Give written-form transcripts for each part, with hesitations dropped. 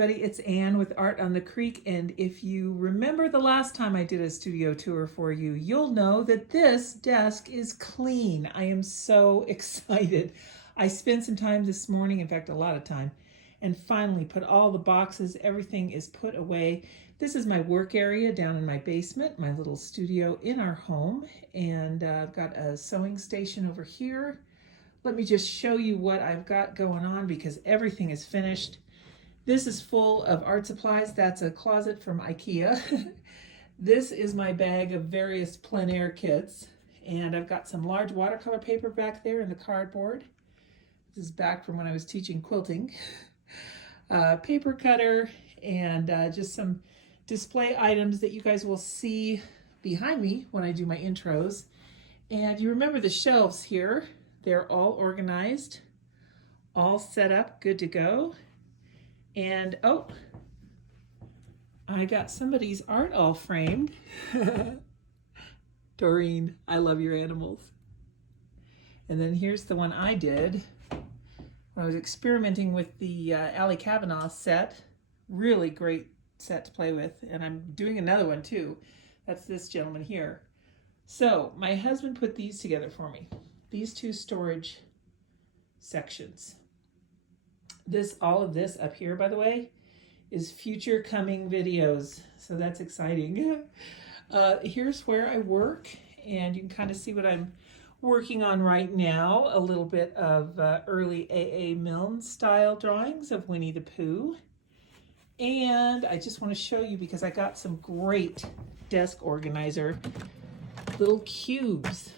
everybody, it's Anne with Art on the Creek, and if you remember the last time I did a studio tour for you, you'll know that this desk is clean. I am so excited. I spent some time this morning, in fact a lot of time, and finally put all the boxes, everything is put away. This is my work area down in my basement, my little studio in our home, and I've got a sewing station over here. Let me just show you what I've got going on because everything is finished. This is full of art supplies. That's a closet from IKEA. This is my bag of various plein air kits. And I've got some large watercolor paper back there in the cardboard. This is back from when I was teaching quilting. Paper cutter and just some display items that you guys will see behind me when I do my intros. And you remember the shelves here. They're all organized, all set up, good to go. And oh, I got somebody's art all framed. Doreen, I love your animals. And then here's the one I did when I was experimenting with the Ali Kavanaugh set. Really great set to play with. And I'm doing another one too. That's this gentleman here. So my husband put these together for me. These two storage sections. All of this up here, by the way, is future coming videos. So that's exciting. Here's where I work, and you can kind of see what I'm working on right now. A little bit of early A.A. Milne style drawings of Winnie the Pooh. And I just want to show you because I got some great desk organizer little cubes.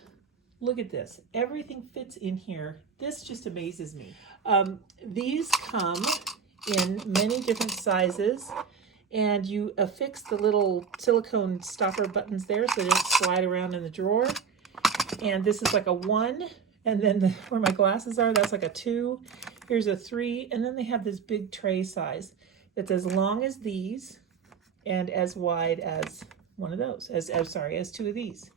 Look at this. Everything fits in here. This just amazes me. These come in many different sizes, and you affix the little silicone stopper buttons there so they don't slide around in the drawer. And this is like a 1, and then where my glasses are, that's like a 2. Here's a 3, and then they have this big tray size that's as long as these and as wide as one of those, as 2 of these.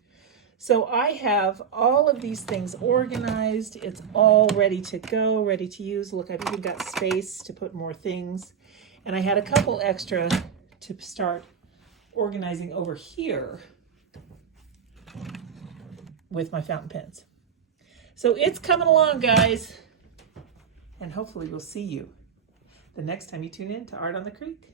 So I have all of these things organized. It's all ready to go, ready to use. Look, I've even got space to put more things. And I had a couple extra to start organizing over here with my fountain pens. So it's coming along, guys. And hopefully we'll see you the next time you tune in to Art on the Creek.